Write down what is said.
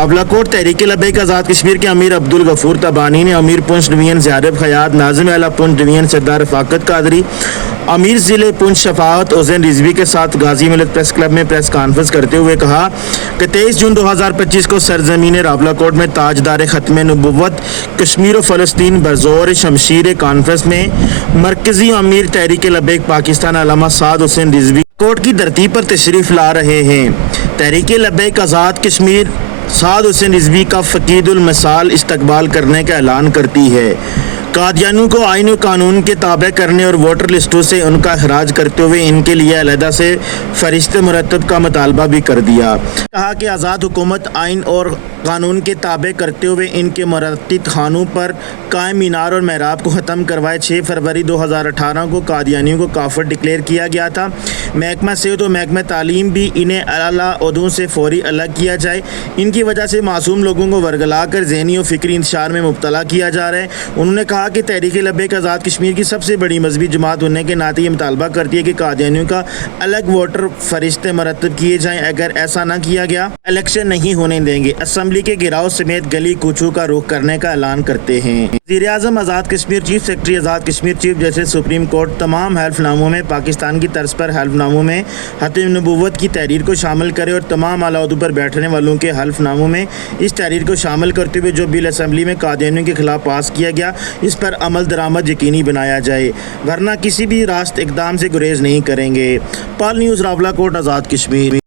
रावलाकोट तहरीक लबैक आज़ाद कश्मीर के अमीर अब्दुल गफूर तबानी ने अमीर पुंछ डिवीजन ज़ियारत खयात नाज़िम आला पुंछ डिवीजन सरदार रफ़ाकत कादरी अमीर ज़िले पुंछ शफाअत हुसैन रिजवी के साथ गाजी मिलत प्रेस क्लब में प्रेस कॉन्फ्रेंस करते हुए कहा कि 23 जून 2025 को सरजमीन रावलाकोट में ताजदार ख़त्म नबुव्वत कश्मीर व फ़लस्तीन बज़ोर शमशीर कॉन्फ्रेंस में मरकज़ी अमीर तहरीक लबैक पाकिस्तान अल्लामा साद हुसैन रिजवी कोट की धरती पर तशरीफ़ ला रहे हैं। तहरीक लबैक आज़ाद कश्मीर साद हुसैन रिजवी का फ़कीदुल मिसाल इस्तकबाल करने का ऐलान करती है। कादियानियों को आईन व कानून के ताबे करने और वोटर लिस्टों से उनका अखराज करते हुए इनके लिए अलहदा से फरिश्ते मुरतब का मुतालबा भी कर दिया। कहा कि आज़ाद हुकूमत आइन और कानून के ताबे करते हुए इनके मुरतब खानों पर कायम मीनार और महराब को ख़त्म करवाए। 6 फरवरी 2018 को कादियानियों को काफिर डिक्लेयर किया गया था। महकमा सेहत और महकमा तालीम भी इन्हें आला ओहदों से फौरी अलग किया जाए। इनकी वजह से मासूम लोगों को वर्गला कर ज़हनी और फ़िक्री इंतशार में मुब्तला किया जा रहा है। उन्होंने कहा कि तहरीक लबैक आज़ाद कश्मीर की सबसे बड़ी मजहबी जमात होने के नाते ये मुतालबा करती है कि कादियानियों का अलग वोटर फरिश्ते मरतब किए जाएँ। अगर ऐसा न किया गया इलेक्शन नहीं होने देंगे। असम्बली के गिराव समेत गली कूचों का रुख करने का ऐलान करते हैं। वज़ीर-ए-आज़म Azad Kashmir, chief secretary Azad Kashmir, chief justice supreme court तमाम हल्फनामों में पाकिस्तान की तर्ज पर हल्फनामों में खत्म नबुव्वत की तहरीर को शामिल करे और तमाम आला ओहदों पर बैठने वालों के हल्फनामों में इस तहरीर को शामिल करते हुए जो बिल असम्बली में कादियानियों के खिलाफ पास किया गया इस पर अमल दरामद यकीनी बनाया जाए, वरना किसी भी रास्त इकदाम से गुरेज नहीं करेंगे। पाल न्यूज़ रावलाकोट आज़ाद कश्मीर।